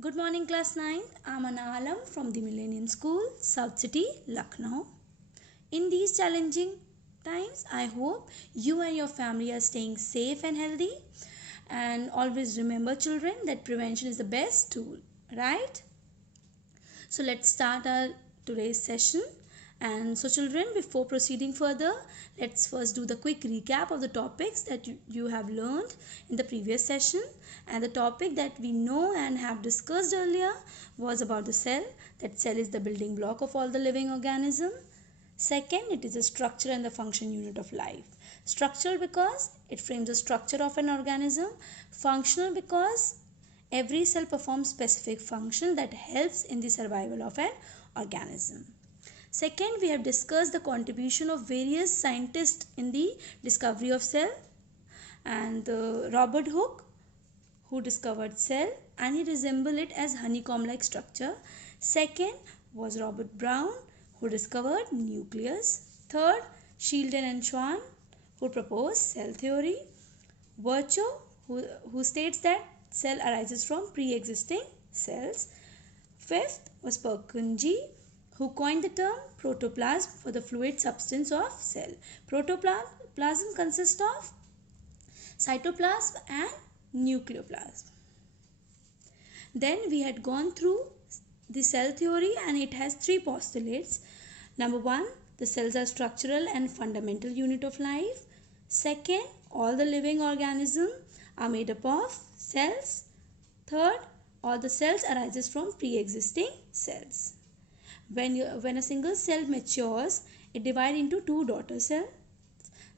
Good morning, class 9. I'm Ana Alam from the Millennium School, South City, Lucknow. In these challenging times, I hope you and your family are staying safe and healthy. And always remember, children, that prevention is the best tool, right? So let's start our today's session. And so, children, before proceeding further, let's first do the quick recap of the topics that you have learned in the previous session. And the topic that we know and have discussed earlier was about the cell. That cell is the building block of all the living organism. Second, it is the structure and the function unit of life. Structural because it frames the structure of an organism. Functional because every cell performs specific function that helps in the survival of an organism. Second, we have discussed the contribution of various scientists in the discovery of cell, and Robert Hooke, who discovered cell, and he resembled it as honeycomb like structure. Second was Robert Brown, who discovered nucleus. Third, Sheldon and Schwann, who proposed cell theory. Virchow, who states that cell arises from pre-existing cells. Fifth was Purkinje, who coined the term protoplasm for the fluid substance of cell. Protoplasm consists of cytoplasm and nucleoplasm. Then we had gone through the cell theory, and it has three postulates. Number one, the cells are structural and fundamental unit of life. Second, all the living organisms are made up of cells. Third, all the cells arises from pre-existing cells. When a single cell matures, it divides into two daughter cells.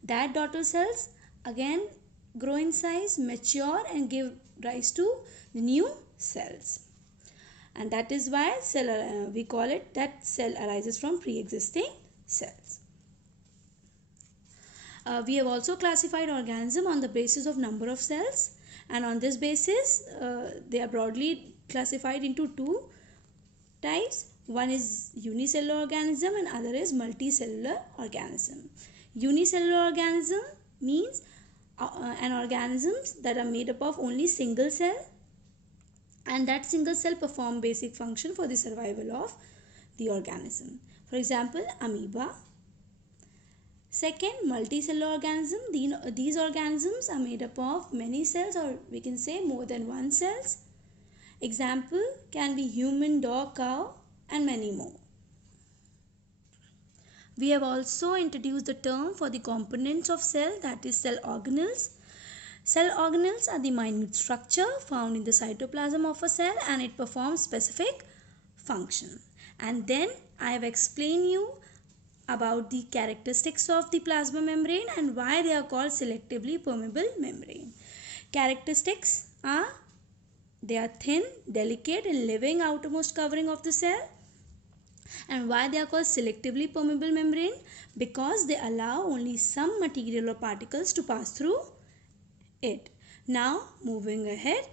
That daughter cells again grow in size, mature, and give rise to the new cells. And that is why we call it that cell arises from pre-existing cells. We have also classified organisms on the basis of number of cells, and on this basis they are broadly classified into two types. One is unicellular organism and other is multicellular organism. Unicellular organism means an organisms that are made up of only single cell, and that single cell perform basic function for the survival of the organism. For example, amoeba. Second, multicellular organism. These organisms are made up of many cells, or we can say more than one cells. Example can be human, dog, cow, and many more. We have also introduced the term for the components of cell, that is cell organelles. Cell organelles are the minute structure found in the cytoplasm of a cell, and it performs specific function. And then I have explained you about the characteristics of the plasma membrane and why they are called selectively permeable membrane. Characteristics are they are thin, delicate, and living outermost covering of the cell. And why they are called selectively permeable membrane? Because they allow only some material or particles to pass through it. Now moving ahead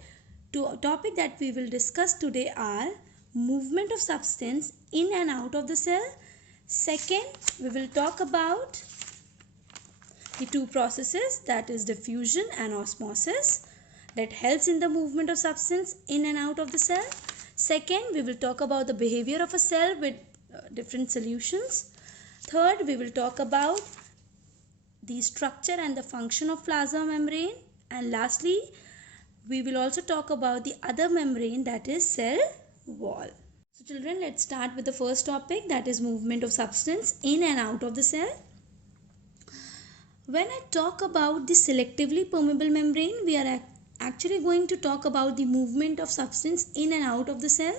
to a topic that we will discuss today are movement of substance in and out of the cell. Second, we will talk about the two processes, that is diffusion and osmosis, that helps in the movement of substance in and out of the cell. Second, we will talk about the behavior of a cell with different solutions. Third, we will talk about the structure and the function of plasma membrane. And lastly, we will also talk about the other membrane, that is cell wall. So children, let's start with the first topic, that is movement of substance in and out of the cell. When I talk about the selectively permeable membrane, we are actually going to talk about the movement of substance in and out of the cell,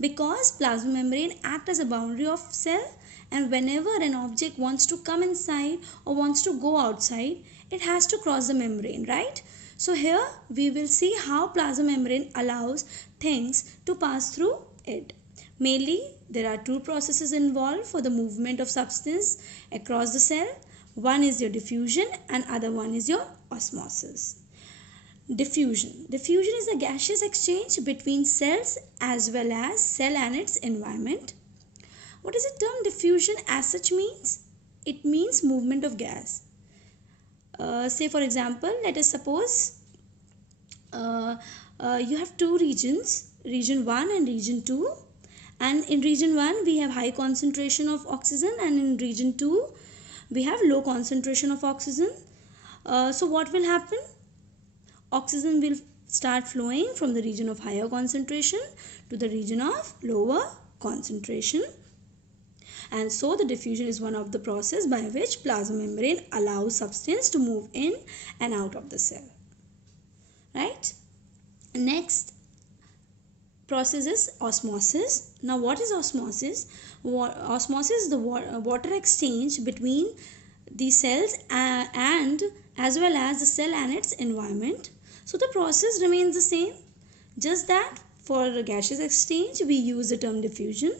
because plasma membrane acts as a boundary of cell, and whenever an object wants to come inside or wants to go outside, it has to cross the membrane, right? So here we will see how plasma membrane allows things to pass through it. Mainly, there are two processes involved for the movement of substance across the cell. One is your diffusion and other one is your osmosis. Diffusion. Diffusion is the gaseous exchange between cells as well as cell and its environment. What does the term diffusion as such means? It means movement of gas. Say for example, let us suppose you have two regions, region 1 and region 2. And in region 1 we have high concentration of oxygen, and in region 2 we have low concentration of oxygen. So what will happen? Oxygen will start flowing from the region of higher concentration to the region of lower concentration. And so the diffusion is one of the process by which plasma membrane allows substance to move in and out of the cell. Right? Next process is osmosis. Now what is osmosis? Osmosis is the water exchange between the cells and as well as the cell and its environment. So the process remains the same, just that for gaseous exchange we use the term diffusion,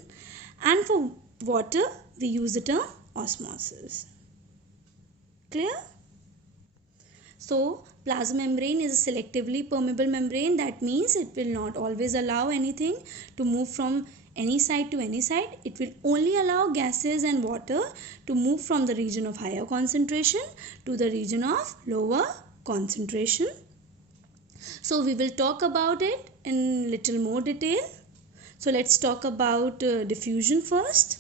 and for water we use the term osmosis. Clear? So plasma membrane is a selectively permeable membrane. That means it will not always allow anything to move from any side to any side. It will only allow gases and water to move from the region of higher concentration to the region of lower concentration. So we will talk about it in little more detail. So let's talk about diffusion first.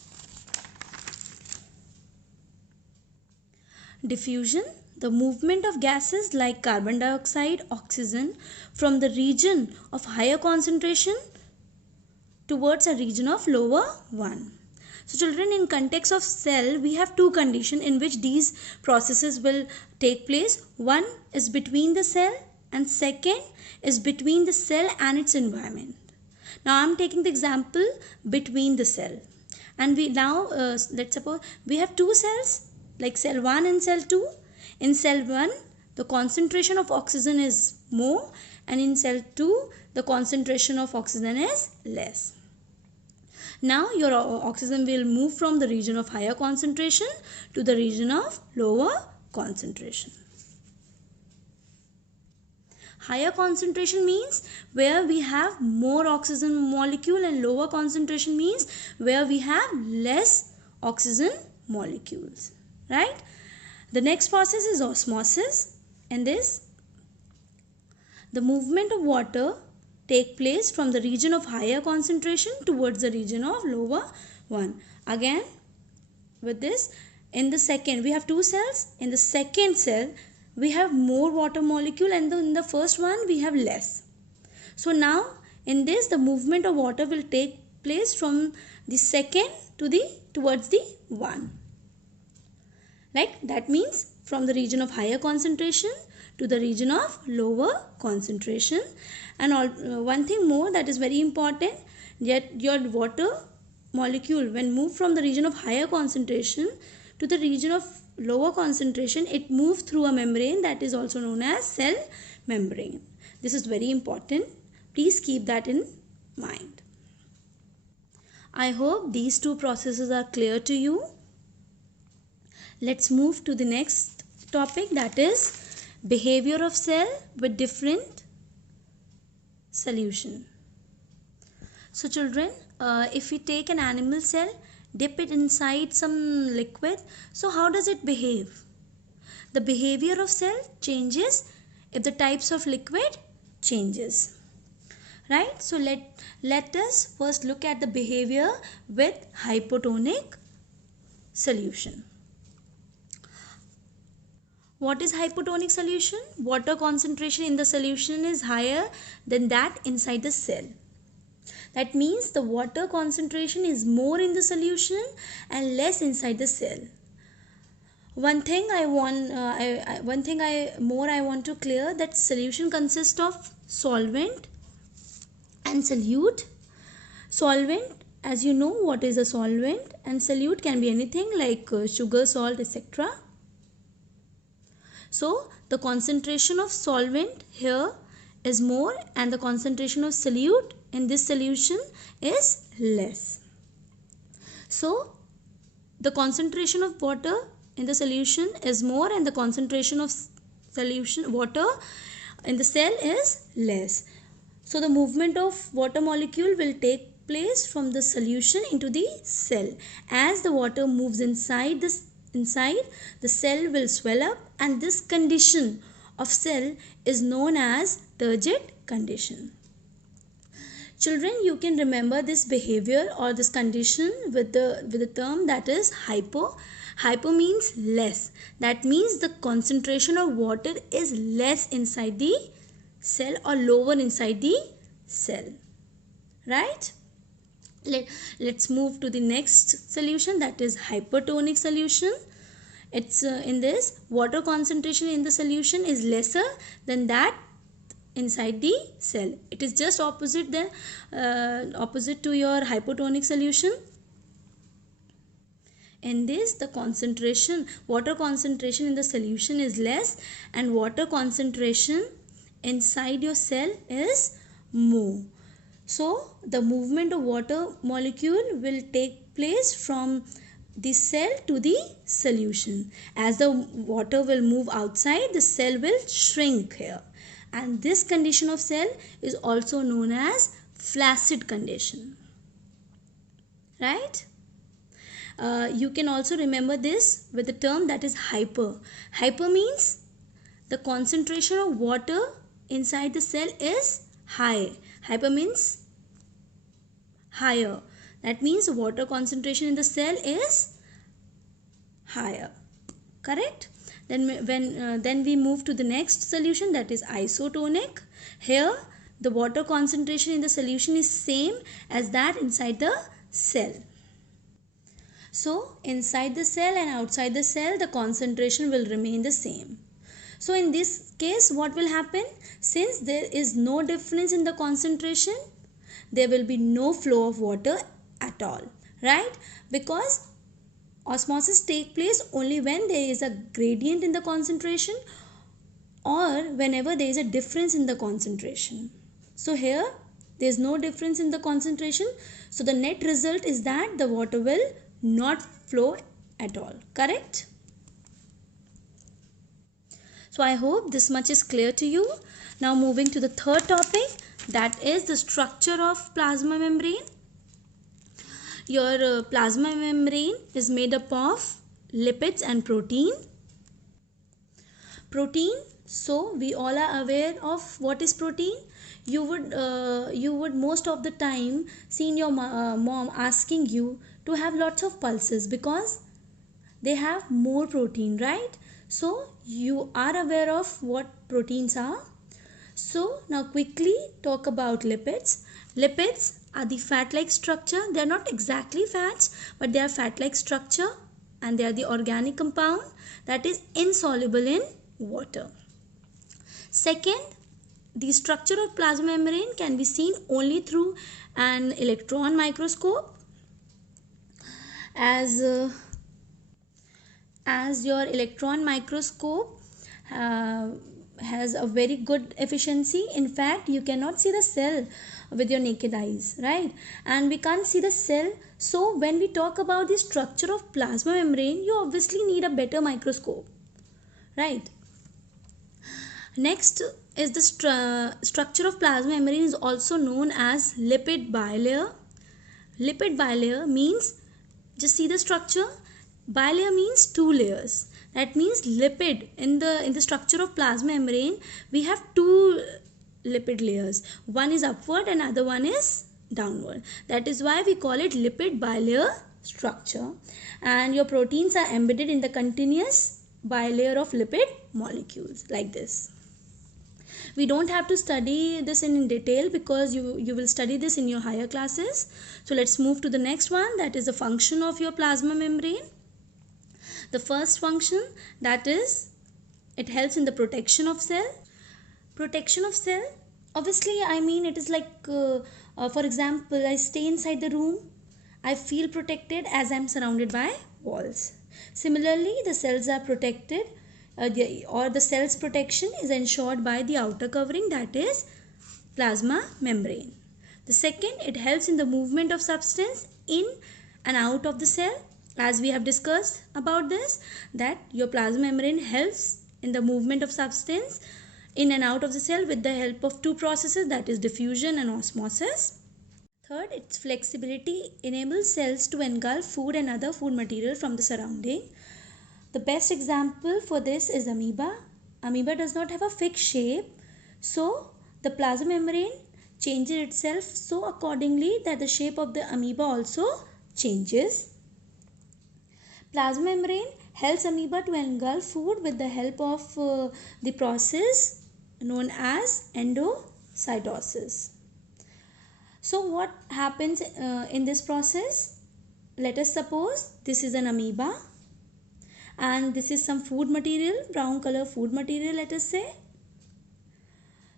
Diffusion, the movement of gases like carbon dioxide, oxygen from the region of higher concentration towards a region of lower one. So children, in context of cell we have two conditions in which these processes will take place. One is between the cell and second is between the cell and its environment. Now I am taking the example between the cell, and we now let's suppose we have two cells like cell 1 and cell 2. In cell 1 the concentration of oxygen is more, and in cell 2 the concentration of oxygen is less. Now your oxygen will move from the region of higher concentration to the region of lower concentration. Higher concentration means where we have more oxygen molecule, and lower concentration means where we have less oxygen molecules. Right? The next process is osmosis. In this, the movement of water take place from the region of higher concentration towards the region of lower one. Again, with this, in the second, we have two cells. In the second cell, we have more water molecule, and in the first one, we have less. So now, in this, the movement of water will take place from the second to towards the one. Right? That means from the region of higher concentration to the region of lower concentration. And one thing more that is very important, that your water molecule when moved from the region of higher concentration to the region of lower concentration, it moves through a membrane that is also known as cell membrane. This is very important. Please keep that in mind. I hope these two processes are clear to you. Let's move to the next topic, that is behavior of cell with different solution. So children, if we take an animal cell, dip it inside some liquid, so how does it behave? The behavior of cell changes if the types of liquid changes. Right? So let us first look at the behavior with hypotonic solution. What is hypotonic solution? Water concentration in the solution is higher than that inside the cell. That means the water concentration is more in the solution and less inside the cell. One thing I want to clear, that solution consists of solvent and solute. Solvent, as you know what is a solvent, and solute can be anything like sugar, salt, etc. So the concentration of solvent here is more and the concentration of solute in this solution is less. So the concentration of water in the solution is more and the concentration of solution water in the cell is less. So the movement of water molecule will take place from the solution into the cell. As the water moves inside, the cell will swell up, and this condition of cell is known as turgid condition. Children, you can remember this behavior or this condition with the term that is hypo. Hypo means less. That means the concentration of water is less inside the cell or lower inside the cell. Right? Let's move to the next solution, that is hypertonic solution. It's in this, water concentration in the solution is lesser than that inside the cell. It is just opposite to your hypotonic solution. In this, the water concentration in the solution is less and water concentration inside your cell is more. So the movement of water molecule will take place from the cell to the solution. As the water will move outside, the cell will shrink here. And this condition of cell is also known as flaccid condition. Right? You can also remember this with the term that is hyper. Hyper means the concentration of water inside the cell is high. Hyper means higher. That means the water concentration in the cell is higher. Correct? Then we move to the next solution, that is isotonic. Here the water concentration in the solution is same as that inside the cell. So inside the cell and outside the cell, the concentration will remain the same. So in this case, what will happen? Since there is no difference in the concentration, there will be no flow of water at all, right? Because osmosis take place only when there is a gradient in the concentration or whenever there is a difference in the concentration. So here there is no difference in the concentration, so the net result is that the water will not flow at all. Correct? So I hope this much is clear to you. Now moving to the third topic, that is the structure of plasma membrane. Your plasma membrane is made up of lipids and protein. Protein, so we all are aware of what is protein. You would most of the time seen your mom asking you to have lots of pulses because they have more protein, right? So you are aware of what proteins are. So now quickly talk about lipids. Lipids are the fat-like structure. They are not exactly fats, but they are fat-like structure and they are the organic compound that is insoluble in water. Second, the structure of plasma membrane can be seen only through an electron microscope. As your electron microscope has a very good efficiency. In fact, you cannot see the cell with your naked eyes, right? And we can't see the cell. So when we talk about the structure of plasma membrane, you obviously need a better microscope, right? Next is the structure of plasma membrane is also known as lipid bilayer. Lipid bilayer means, just see the structure. Bilayer means two layers. That means lipid in the structure of plasma membrane, we have two lipid layers. One is upward and other one is downward. That is why we call it lipid bilayer structure. And your proteins are embedded in the continuous bilayer of lipid molecules like this. We don't have to study this in detail because you will study this in your higher classes. So let's move to the next one, that is the function of your plasma membrane. The first function, that is, it helps in the protection of cell. Protection of cell, obviously, I mean it is like, for example, I stay inside the room, I feel protected as I am surrounded by walls. Similarly, the cells are protected the cell's protection is ensured by the outer covering, that is plasma membrane. The second, it helps in the movement of substance in and out of the cell. As we have discussed about this, that your plasma membrane helps in the movement of substance in and out of the cell with the help of two processes, that is diffusion and osmosis. Third, its flexibility enables cells to engulf food and other food material from the surrounding. The best example for this is amoeba. Amoeba does not have a fixed shape, so the plasma membrane changes itself so accordingly that the shape of the amoeba also changes. Plasma membrane helps amoeba to engulf food with the help of the process known as endocytosis. So what happens in this process? Let us suppose this is an amoeba and this is some food material, brown color food material, let us say.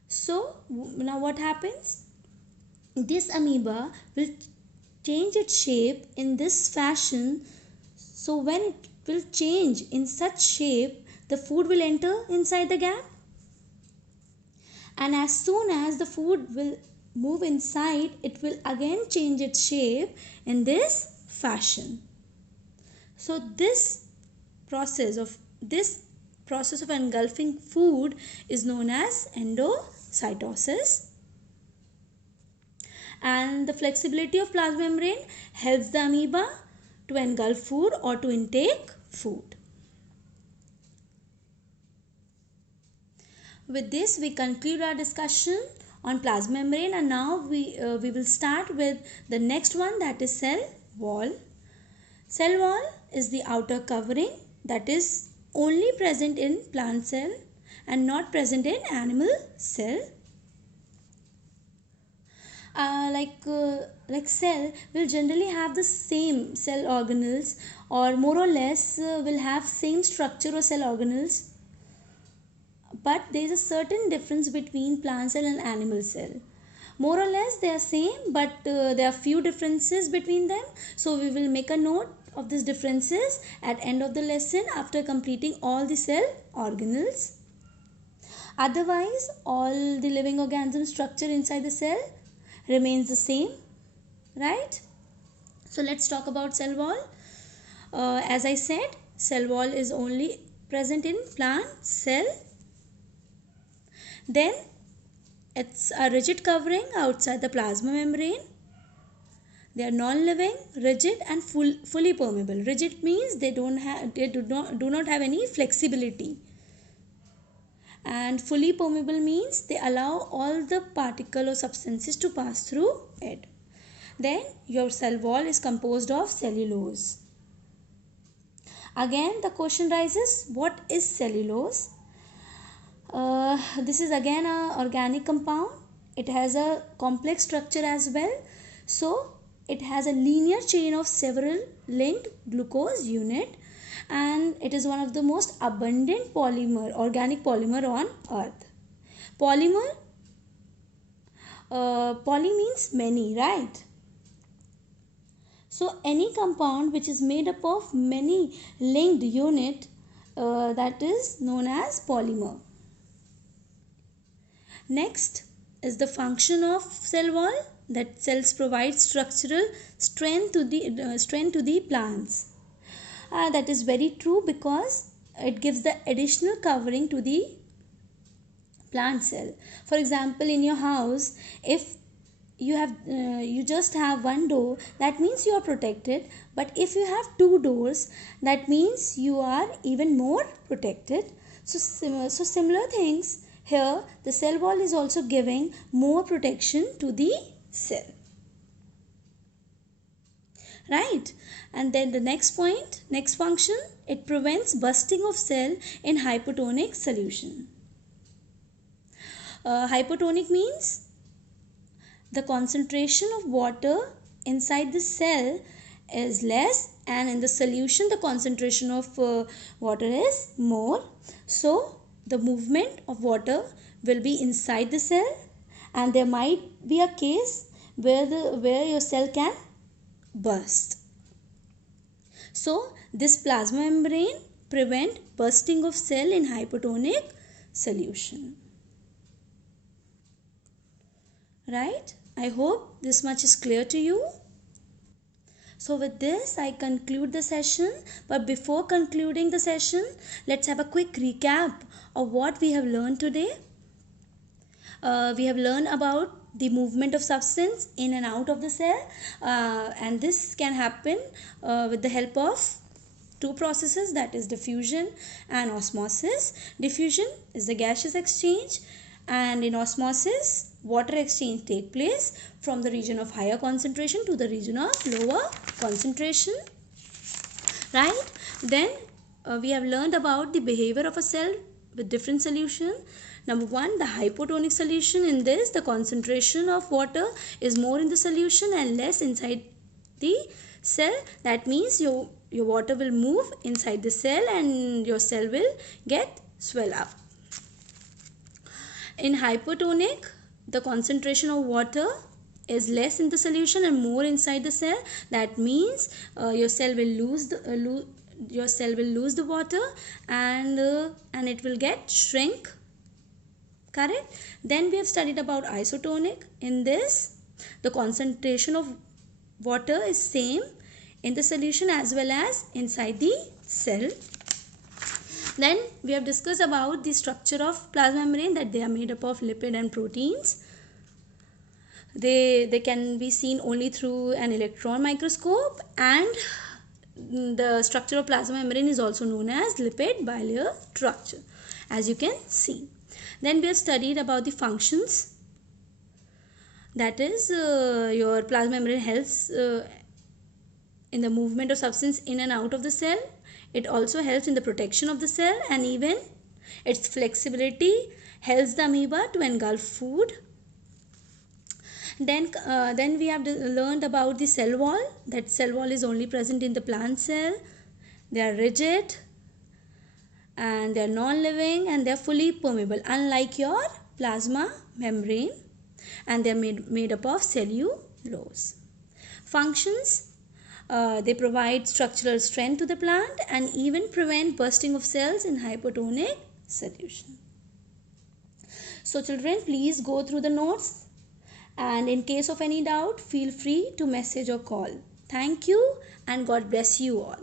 So now what happens? This amoeba will change its shape in this fashion. So when it will change in such shape, the food will enter inside the gap, and as soon as the food will move inside, it will again change its shape in this fashion. So this process of engulfing food is known as endocytosis. And the flexibility of plasma membrane helps the amoeba to engulf food or to intake food. With this, we conclude our discussion on plasma membrane, and now we will start with the next one, that is cell wall. Cell wall is the outer covering that is only present in plant cell and not present in animal cell. Like cell will generally have the same cell organelles, or more or less will have same structure or cell organelles, but there is a certain difference between plant cell and animal cell. More or less they are same, but there are few differences between them. So we will make a note of these differences at end of the lesson after completing all the cell organelles. Otherwise all the living organism structure inside the cell remains the same, right? So let's talk about cell wall. As I said, cell wall is only present in plant cell. Then it's a rigid covering outside the plasma membrane. They are non-living, rigid and fully permeable. Rigid means they do not have any flexibility. And fully permeable means they allow all the particle or substances to pass through it. Then your cell wall is composed of cellulose. Again the question rises, what is cellulose? This is again an organic compound. It has a complex structure as well. So it has a linear chain of several linked glucose unit, and it is one of the most abundant organic polymer on earth. Polymer, poly means many, right? So any compound which is made up of many linked unit, that is known as polymer. Next is the function of cell wall, that cells provide structural strength to the plants. That is very true because it gives the additional covering to the plant cell. For example, in your house, if you just have one door, that means you are protected, but if you have two doors, that means you are even more protected. So similar things here, the cell wall is also giving more protection to the cell, right? And then the next function, it prevents bursting of cell in hypotonic solution. Hypotonic means the concentration of water inside the cell is less, and in the solution the concentration of water is more. So the movement of water will be inside the cell, and there might be a case where your cell can burst. So this plasma membrane prevent bursting of cell in hypotonic solution, right? I hope this much is clear to you. So with this I conclude the session, but before concluding the session, let's have a quick recap of what we have learned today. We have learned about the movement of substance in and out of the cell, and this can happen with the help of two processes, that is diffusion and osmosis. Diffusion is the gaseous exchange, and in osmosis, water exchange take place from the region of higher concentration to the region of lower concentration, right? Then we have learned about the behavior of a cell with different solution. Number one, the hypotonic solution. In this, the concentration of water is more in the solution and less inside the cell. That means your water will move inside the cell and your cell will get swell up. In hypotonic, the concentration of water is less in the solution and more inside the cell. That means your cell will lose the water and it will get shrink. Correct? Then we have studied about isotonic. In this, the concentration of water is same in the solution as well as inside the cell. Then we have discussed about the structure of plasma membrane, that they are made up of lipid and proteins. They can be seen only through an electron microscope, and the structure of plasma membrane is also known as lipid bilayer structure, as you can see. Then we have studied about the functions. That is, your plasma membrane helps in the movement of substance in and out of the cell. It also helps in the protection of the cell, and even its flexibility helps the amoeba to engulf food. Then we have learned about the cell wall. That cell wall is only present in the plant cell. They are rigid and they are non-living and they are fully permeable, unlike your plasma membrane, and they are made up of cellulose. Functions. They provide structural strength to the plant and even prevent bursting of cells in hypotonic solution. So children, please go through the notes, and in case of any doubt, feel free to message or call. Thank you and God bless you all.